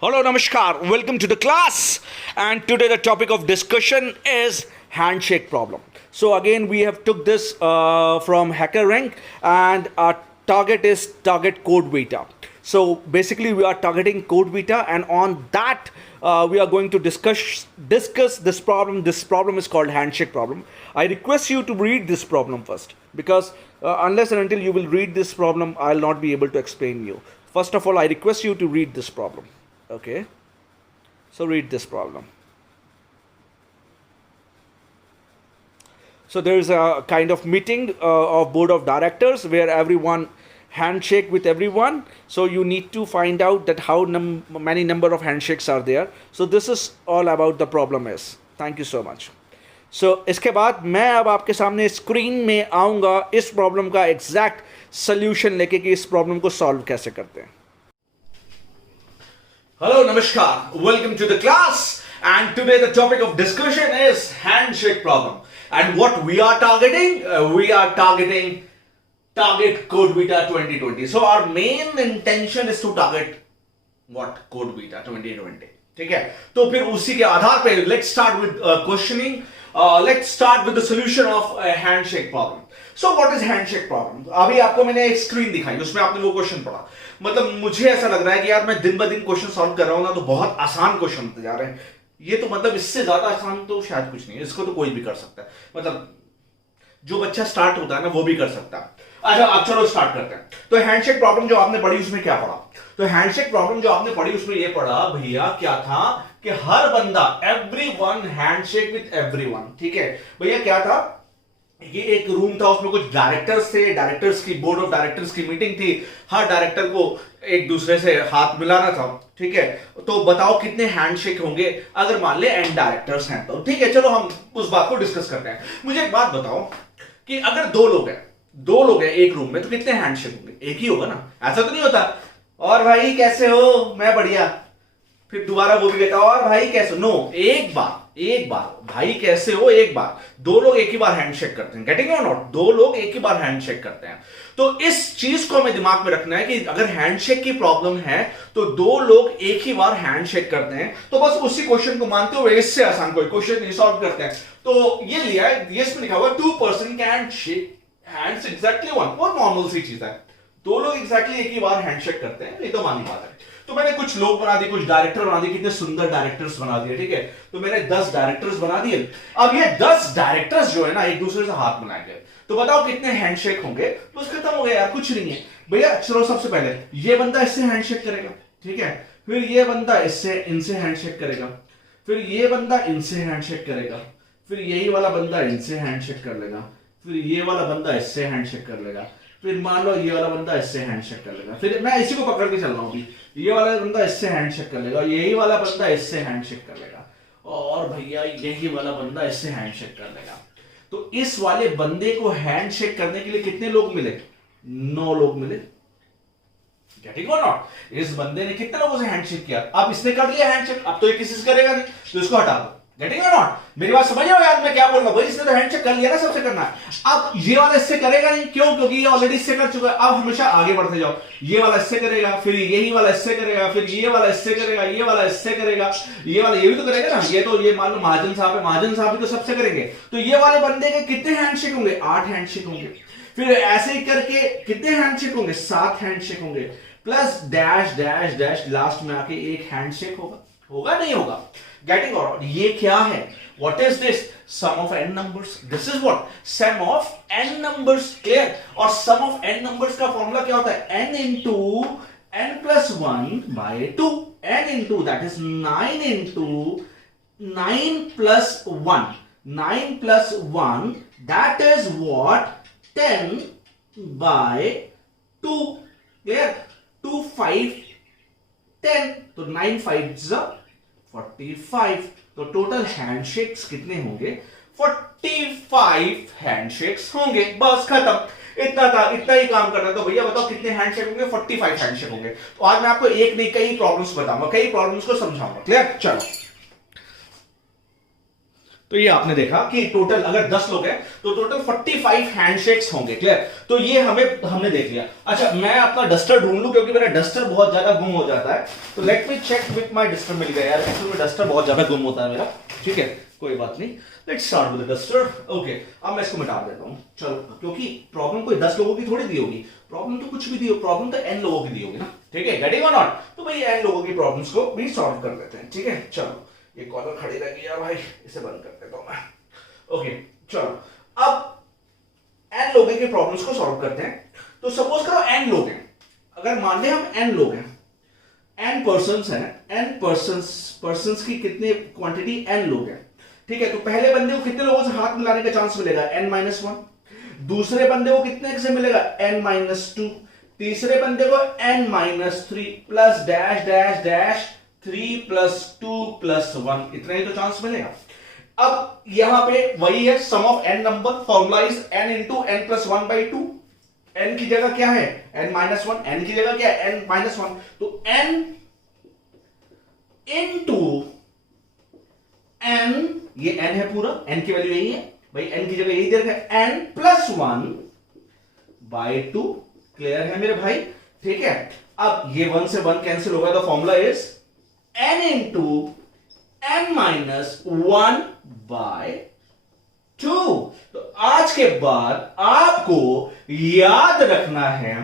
Hello, Namaskar. Welcome to the class. And today the topic of discussion is handshake problem. So again, we have took this from HackerRank, and our target is target code beta. So basically, we are targeting code beta, and on that, we are going to discuss this problem. This problem is called handshake problem. I request you to read this problem first, because unless and until you will read this problem, I'll not be able to explain you. First of all, I request you to read this problem. Okay, so read this problem. So there is a kind of meeting of board of directors where everyone handshake with everyone. So you need to find out that how many number of handshakes are there. So this is all about the problem is. Thank you so much. So इसके बाद मैं अब आपके सामने screen में आऊँगा इस problem का एग्जैक्ट सोल्यूशन लेके कि इस प्रॉब्लम को सॉल्व कैसे करते हैं. Hello, Namaskar. Welcome to the class. And today the topic of discussion is handshake problem. And what we are targeting? We are targeting target code beta 2020. So our main intention is to target what? Code beta 2020. ठीक है, तो फिर उसी के आधार पे let's start with questioning. Let's start with the solution of a handshake problem. So what is handshake problem? अभी आपको मैंने एक स्क्रीन दिखाई, उसमें आपने वो क्वेश्चन पढ़ा. मतलब मुझे ऐसा लग रहा है कि यार मैं दिन ब दिन क्वेश्चन सॉल्व कर रहा हूं ना, तो बहुत आसान क्वेश्चन होते जा रहे हैं. ये तो मतलब इससे ज्यादा आसान तो शायद कुछ नहीं है. इसको तो कोई भी कर सकता है. मतलब जो बच्चा स्टार्ट होता है ना, वो भी कर सकता है. अच्छा, अब चलो स्टार्ट करते हैं. तो हैंडशेक प्रॉब्लम जो आपने पढ़ी उसमें क्या पढ़ा? तो हैंडशेक प्रॉब्लम जो आपने पढ़ी उसमें ये पढ़ा भैया क्या था कि हर बंदा एवरीवन हैंडशेक विद एवरीवन. ठीक है भैया, क्या था कि एक रूम था, उसमें कुछ डायरेक्टर्स थे, डायरेक्टर्स की बोर्ड ऑफ डायरेक्टर्स की मीटिंग थी. हर डायरेक्टर को एक दूसरे से हाथ मिलाना था. ठीक है, तो बताओ कितने हैंडशेक होंगे अगर मान ले एन डायरेक्टर्स हैं तो. ठीक है, चलो हम उस बात को डिस्कस करते हैं. मुझे एक बात बताओ कि अगर दो लोग हैं एक रूम में, तो कितने हैंडशेक होंगे? एक ही होगा ना. ऐसा तो नहीं होता और भाई कैसे हो, मैं बढ़िया, फिर दोबारा वो भी कहता और भाई कैसे हो. नो, एक बार भाई कैसे हो, एक बार. दो लोग एक ही बार हैंडशेक करते हैं. गेटिंग और नॉट? दो लोग एक ही बार हैंडशेक करते हैं. तो इस चीज को हमें दिमाग में रखना है कि अगर हैंडशेक की प्रॉब्लम है तो दो लोग एक ही बार हैंडशेक करते हैं. तो बस उसी क्वेश्चन को मानते हुए इससे आसान कोई क्वेश्चन नहीं सॉल्व करते हैं. तो ये लिया है, ये इसमें लिखा हुआ 2 person can shake hands exactly one. बहुत नॉर्मल सी चीज है. दो लोग एग्जैक्टली एक ही बार हैंडशेक करते हैं, ये तो मानी बात है. तो मैंने कुछ लोग बना दिए, कुछ डायरेक्टर बना दिए. कितने सुंदर डायरेक्टर्स बना दिए. ठीक है, तो मैंने 10 डायरेक्टर्स बना दिए. अब ये 10 डायरेक्टर्स जो है ना, एक दूसरे से हाथ मिलाएंगे. तो बताओ कितने हैंडशेक होंगे? बस खत्म हो गया यार, कुछ नहीं है भैया. चलो सबसे पहले ये बंदा इससे हैंडशेक करेगा. ठीक है, फिर ये बंदा इनसे हैंडशेक करेगा, फिर ये बंदा इनसे हैंडशेक करेगा, फिर यही वाला बंदा इनसे हैंडशेक कर लेगा, फिर ये वाला बंदा इससे हैंडशेक कर लेगा, फिर मान लो ये वाला बंदा इससे हैंडशेक कर लेगा. फिर मैं इसी को पकड़ के चल रहा हूं अभी. ये वाला बंदा इससे हैंडशेक कर लेगा, यही वाला बंदा इससे हैंडशेक कर लेगा, और भैया यही वाला बंदा इससे हैंडशेक कर लेगा. तो इस वाले बंदे को हैंडशेक करने के लिए कितने लोग मिले? 9 लोग मिले. गेटिंग और नॉट? इस बंदे ने कितने लोगों से हैंडशेक किया? अब इसने कर लिया हैंडशेक, अब तो ये किसी से करेगा नहीं, तो इसको हटा दो. गेटिंग और नॉट? मेरी बात समझ रहे हो यार मैं क्या बोल रहा हूं? भाई इसने तो हैंडशेक कर लिया ना, सबसे करना है. अब ये वाला इससे करेगा नहीं, क्यों? क्योंकि ये ऑलरेडी इससे कर चुका है. अब हमेशा आगे बढ़ते जाओ. ये वाला इससे करेगा, फिर यही वाला इससे करेगा, फिर ये वाला इससे करेगा, ये वाला इससे करेगा, ये वाला ये भी तो करेगा ना. ये तो ये मान लो महाजन साहब है, महाजन साहब भी तो सबसे करेंगे. तो ये वाले बंदे के कितने हैंडशेक होंगे? 8 हैंडशेक होंगे. फिर ऐसे ही करके कितने हैंडशेक होंगे? 7 हैंडशेक होंगे, plus dash dash dash, last में आके एक हैंडशेक होगा नहीं होगा? गेटिंग और ये क्या है? What is this? Sum of n numbers. This is what? Sum of n numbers. Clear? और sum of n numbers का फॉर्मूला क्या होता है? n into n plus 1 by 2. n into that is 9 into 9 plus 1. 9 plus 1 that is what? 10 by 2. Clear? 2 5 10. तो 9 5 45. तो total handshakes कितने होंगे? 45 handshakes होंगे. बस खत्म. इतना था, इतना ही काम करना. तो भैया बताओ कितने हैंडशेक होंगे? 45 हैंडशेक होंगे. तो आज मैं आपको एक नहीं कई प्रॉब्लम्स बताऊंगा, कई प्रॉब्लम्स को समझाऊंगा. क्लियर? चलो तो ये आपने देखा कि टोटल अगर 10 लोग हैं तो टोटल 45 हैंडशेक्स होंगे। क्लियर? तो ये हमने देख लिया। अच्छा, मैं अपना डस्टर ढूंढ लूं क्योंकि मेरा डस्टर बहुत ज्यादा गुम हो जाता है। तो let me check with my duster. मिल गया यार, एक्चुअली में डस्टर बहुत ज्यादा गुम होता है मेरा। ठीक है, कोई बात नहीं। Let's start with the duster. Okay, अब मैं इसको मिटा देता हूं। चलो, क्योंकि प्रॉब्लम कोई 10 लोगों की थोड़ी दी होगी, प्रॉब्लम तो कुछ भी दी हो, प्रॉब्लम तो n लोगों की दी होगी ना। ठीक है, गेटिंग और नॉट? तो भाई n लोगों की प्रॉब्लम्स को भी सॉल्व कर लेते हैं। ठीक है, चलो, ये कॉलर खड़ी रह गई यार भाई, इसे बंद कर देता हूं मैं। ओके, चलो, अब n लोगों की प्रॉब्लम्स को सॉल्व करते हैं। तो सपोज करो n लोग हैं, अगर मान लें हम n लोग हैं, n पर्सन्स हैं, n पर्सन्स की कितनी क्वांटिटी n लोग हैं। ठीक है, तो पहले बंदे को कितने लोगों से हाथ मिलाने का चांस मिलेगा? n-1। दूसरे बंदे को कितने से मिलेगा? n-2। तीसरे बंदे को n-3 plus dash dash dash 3 plus 2 plus 1, इतना ही तो चांस मिलेगा। अब यहां पे वही है, sum of n number, formula is n into n plus 1/2। n की जगह क्या है? n-1। n की जगह क्या है? n-1। तो n इंटू n, ये n है पूरा, n की वैल्यू यही है भाई, n की जगह यही दे रखा है, n प्लस 1/2। क्लियर है मेरे भाई? ठीक है, अब ये 1 से 1 कैंसिल होगा, तो formula is n into n-1/2। तो आज के बाद आपको याद रखना है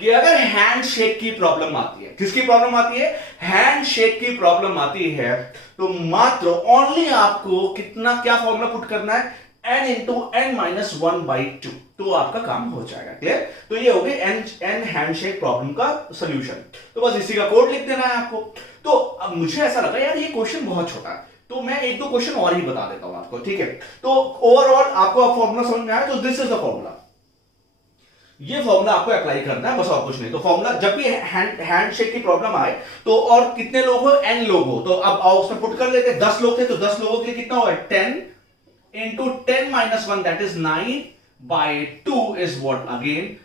कि अगर हैंडशेक की प्रॉब्लम आती है, किसकी प्रॉब्लम आती है? हैंडशेक की प्रॉब्लम आती है, तो मात्र ओनली आपको कितना, क्या फॉर्मूला पुट करना है? n इंटू n-1/2, तो आपका काम हो जाएगा। क्लियर? तो ये हो गई n हैंडशेक प्रॉब्लम का सॉल्यूशन। तो बस इसी का कोड लिख देना है आपको। तो अब मुझे ऐसा लगा यार ये क्वेश्चन बहुत छोटा है, तो मैं एक दो क्वेश्चन और ही बता देता हूं आपको। ठीक है, तो ओवरऑल आपको फॉर्मूला समझ में आया? तो दिस इज द फॉर्मूला, ये फॉर्मूला आपको अप्लाई करना है, बस और कुछ नहीं। तो फॉर्मूला, जब भी हैंडशेक की प्रॉब्लम आए तो, और कितने लोग हो? n लोग हो, तो अब आओ उसमें पुट कर लेते हैं। 10 लोग थे तो 10 लोगों के लिए कितना होगा? 10 into 10-1, that is 9/2 is what again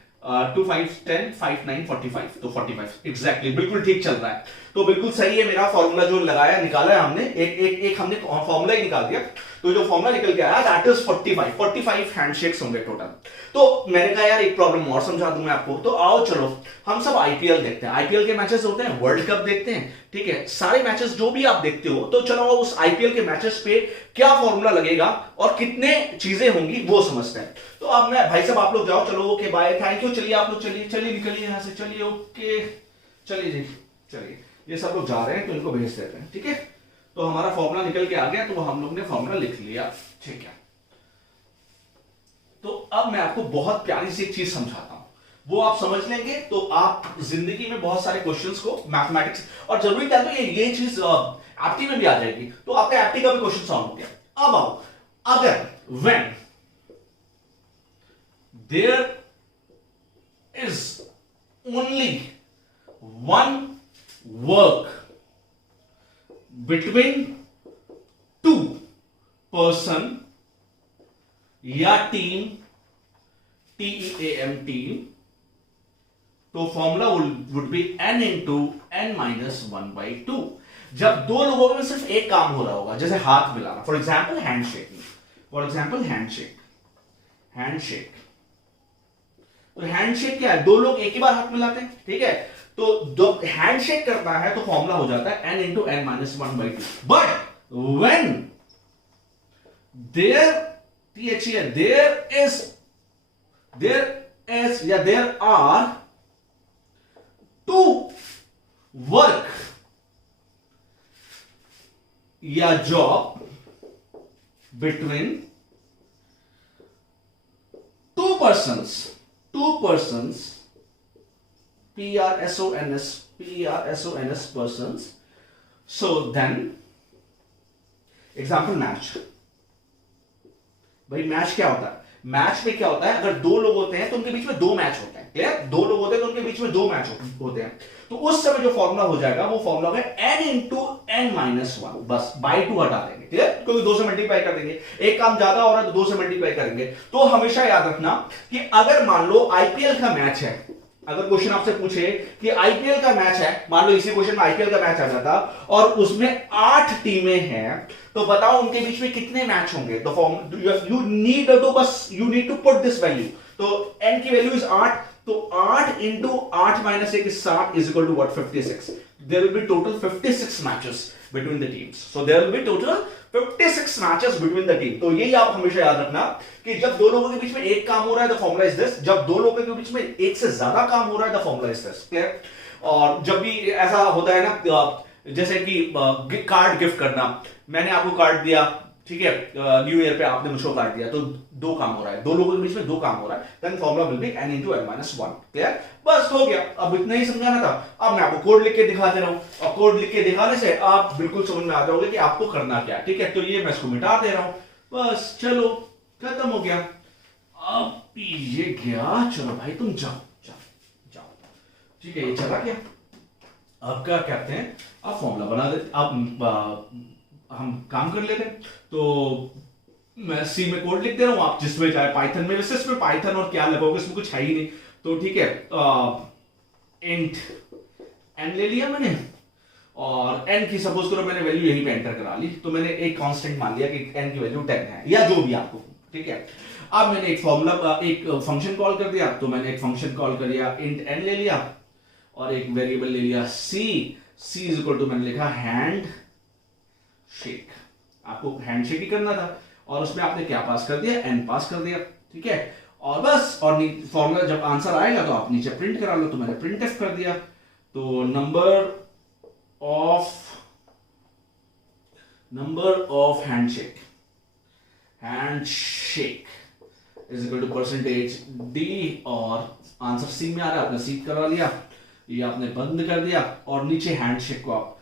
2 5 10 5 9 45, तो 45 एग्जैक्टली, बिल्कुल ठीक चल रहा है। तो बिल्कुल सही है मेरा फॉर्मूला जो लगाया, निकाला है हमने, एक हमने फॉर्मूला ही निकाल दिया। तो जो फॉर्मूला निकल के आया दैट इज 45 हैंडशेक्स होंगे टोटल। तो मैंने कहा यार एक प्रॉब्लम और समझा दूं मैं आपको। तो आओ चलो हम सब आईपीएल देखते हैं, आईपीएल के मैचेस होते हैं, वर्ल्ड कप देखते हैं। ठीक है, सारे मैचेस जो भी आप देखते हो, तो चलो उस आईपीएल के मैचेस पे क्या फॉर्मूला लगेगा और कितने चीजें होंगी वो समझते हैं। तो अब मैं, भाई साहब आप लोग जाओ, चलो ओके बाय, थैंक यू, चलिए आप लोग, चलिए निकलिए यहां से, चलिए ओके, चलिए जी, चलिए, ये सब लोग जा रहे हैं तो इनको भेज देते हैं। ठीक है, तो हमारा फॉर्मूला निकल के आ गया, तो हम लोग ने फॉर्मूला लिख लिया। ठीक है, तो अब मैं आपको बहुत प्यारी सी एक चीज समझाता हूं, वो आप समझ लेंगे तो आप जिंदगी में बहुत सारे क्वेश्चंस को, मैथमेटिक्स, और जरूरी क्या तो ये चीज एप्टी में भी आ जाएगी। तो आपका एप्टी का भी क्वेश्चन सॉल्व हो गया। अब आओ, अगर when there is only one work between 2 person या टीम, TEAM टीम, तो formula would be n into n-1/2। जब दो लोगों में सिर्फ एक काम हो रहा होगा, जैसे हाथ मिलाना, फॉर एग्जाम्पल हैंडशेक, हैंडशेक। तो हैंडशेक क्या है? दो लोग एक ही बार हाथ मिलाते हैं। ठीक है, तो जब हैंडशेक करना है तो फॉर्मूला हो जाता है n into n-1/2। But when there are two work या job between two persons, PERSONS persons. So then example match. भाई मैच क्या होता है? मैच में क्या होता है, अगर दो लोग होते हैं तो उनके बीच में दो मैच होते हैं। क्लियर? दो लोग होते हैं तो उनके बीच में दो मैच होते हैं। तो उस समय जो फॉर्मूला हो जाएगा वो फॉर्मूला होगा n इंटू n-1, बस बाई 2 हटा देंगे। क्लियर? क्योंकि 2 से मल्टीप्लाई कर देंगे, एक काम ज्यादा हो रहा है तो 2 से मल्टीप्लाई करेंगे। तो हमेशा याद रखना कि अगर मान लो आईपीएल का मैच है, अगर क्वेश्चन आपसे पूछे कि आईपीएल का मैच है, मान लो इसी क्वेश्चन में आईपीएल का मैच आ जाता और उसमें 8 टीमें हैं, तो बताओ उनके बीच में कितने मैच होंगे। तो फॉर्म यू नीड, तो बस you need to put this value. तो n की वैल्यू इज 8, तो 8 into 8 minus 1 is 7 is equal to what? 56. There will be total 56 matches between the teams. So there will be total 56 matches between the team. तो यही आप हमेशा याद रखना कि जब दो लोगों के बीच में एक काम हो रहा है, the formula is this. जब दो लोगों के बीच में एक से ज्यादा काम हो रहा है, the formula is this. Clear? और जब भी ऐसा होता है ना, जैसे कि कार्ड गिफ्ट करना, मैंने आपको कार्ड दिया, ठीक है, न्यू ईयर पे आपने मुझको कार्ड दिया, तो दो काम हो रहा है, दो लोगों के बीच में दो काम हो रहा है, then formula will be n into n minus 1. Clear? बस हो गया। अब इतना ही समझाना था। अब मैं आपको कोड लिख के दिखा दे रहा हूं, और कोड लिख के दिखाने से आप बिल्कुल समझ में आ जाओगे कि आपको करना क्या है। ठीक है, तो ये मैं इसको मिटा दे रहा हूं, बस चलो खत्म हो गया। अब ये गया, चलो भाई तुम जाओ जाओ जाओ। ठीक है, ये चला गया। अब क्या कहते हैं, अब फॉर्मूला बना देते, अब हम काम कर लेते हैं। तो मैं सी में कोड लिख दे रहा हूं, आप जिसमें चाहे पाइथन में, वैसे इसमें पाइथन और क्या लगाओगे, इसमें कुछ है ही नहीं। तो ठीक है, इंट n ले लिया मैंने, और n की सपोज करो मैंने वैल्यू यहीं पे एंटर करा ली, तो मैंने एक कांस्टेंट मान लिया कि n की वैल्यू 10 है, या जो भी आपको। ठीक है, अब मैंने एक फॉर्मूला, एक फंक्शन कॉल कर दिया, तो मैंने एक फंक्शन कॉल कर दिया, इंट n ले लिया, और एक वेरिएबल ले लिया c इज इक्वल टू मैंने लिखा हैंड शेक। आपको हैंड शेक ही करना था, और उसमें आपने क्या पास कर दिया, n पास कर दिया। ठीक है, और बस, और फॉर्मूला जब आंसर आएगा तो आप नीचे प्रिंट करा लो, तो मैंने प्रिंट एफ कर दिया। तो number of handshake is equal to percentage d, और आंसर सी में आ रहा है, आपने सी करा लिया, ये आपने बंद कर दिया, और नीचे हैंडशेक को आप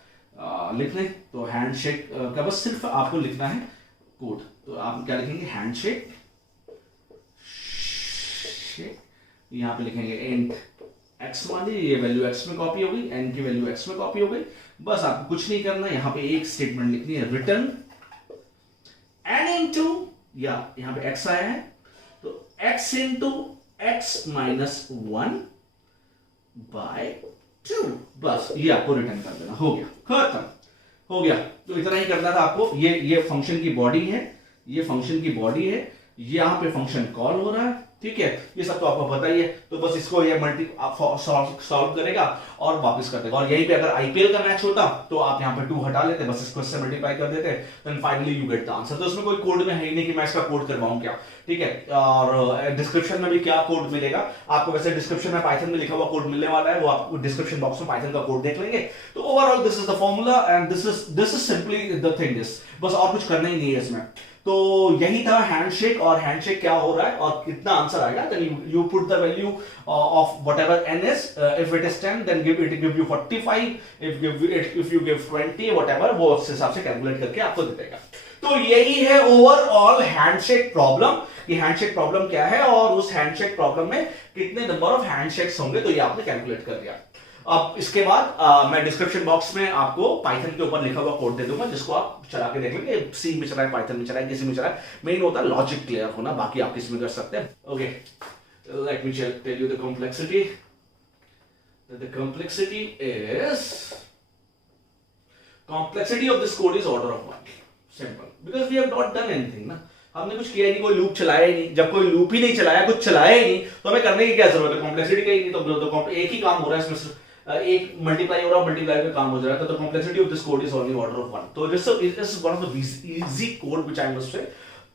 लिख लें। तो हैंडशेक का बस सिर्फ आपको लिखना है कोड, तो आप क्या लिखेंगे, हैंडशेक, यहां पे लिखेंगे इंट x, मान लीजिए ये वैल्यू x में कॉपी हो गई, n की वैल्यू x में कॉपी हो गई। बस आपको कुछ नहीं करना, यहां पे एक स्टेटमेंट लिखनी है, रिटर्न n इंटू, या यहां पे x आया है तो x into x minus 1 by 2, बस ये आपको रिटर्न कर देना। हो गया, खत्म हो गया। तो इतना ही करना था आपको। ये फंक्शन की बॉडी है, ये फंक्शन की बॉडी है, यहां पे फंक्शन कॉल हो रहा है। ठीक है, ये सब तो आपको पता ही है। तो बस इसको ये सॉल्व करेगा और वापस कर देगा। और यहीं पे अगर आईपीएल का मैच होता तो आप यहाँ पे 2 हटा लेते, बस इसको इससे मल्टीप्लाई कर देते, then finally you get the answer. तो उसमें कोई कोड में है ही नहीं कि मैं इसका कोड करवाऊं क्या। ठीक है, और डिस्क्रिप्शन में भी क्या कोड मिलेगा आपको, वैसे डिस्क्रिप्शन में पाइथन में लिखा हुआ कोड मिलने वाला है, वो आप डिस्क्रिप्शन बॉक्स में पाइथन का कोड देख लेंगे। तो overall this is the formula and this is simply the thing is, बस और कुछ करना ही नहीं है इसमें। तो यही था हैंडशेक, और हैंडशेक क्या हो रहा है और कितना आंसर आएगा। Then you put the value of whatever n is, if it is 10 then give you 45, if you give 20 whatever, वो उस हिसाब से कैलकुलेट करके आपको दे देगा। तो यही है ओवरऑल हैंडशेक प्रॉब्लम, कि हैंडशेक प्रॉब्लम क्या है और उस हैंडशेक प्रॉब्लम में कितने नंबर ऑफ हैंडशेक्स होंगे, तो ये आपने कैलकुलेट कर दिया। अब इसके बाद मैं डिस्क्रिप्शन बॉक्स में आपको पाइथन के ऊपर लिखा हुआ कोड दे दूंगा, जिसको आप चला के देख लेंगे। सी में चला है, पाइथन में चला है, किसी में चला है, मेन होता है लॉजिक क्लियर होना, बाकी आप किसी में कर सकते हैं। Okay, let me tell you the complexity. The complexity of this code is order of 1, simple, because we have not done anything ना, हमने कुछ किया नहीं, कोई लूप चलाया ही नहीं। जब कोई लूप ही नहीं चलाया, कुछ चलाया ही नहीं, तो हमें करने की क्या जरूरत है, कॉम्प्लेक्सिटी का ही नहीं। तो एक ही काम हो रहा है इसमें, एक मल्टीप्लाई हो रहा है, मल्टीप्लाई का काम हो जा रहा है। तो the complexity of this code is only order of 1। तो this is one of the easy code which I must say.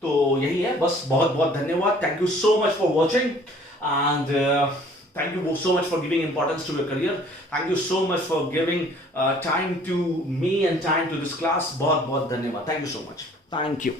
तो यही है, बस बहुत बहुत धन्यवाद। Thank you so much for watching and thank you so much for giving importance to your career. Thank you so much for giving time to me and time to this class. बहुत बहुत धन्यवाद। Thank you so much. Thank you.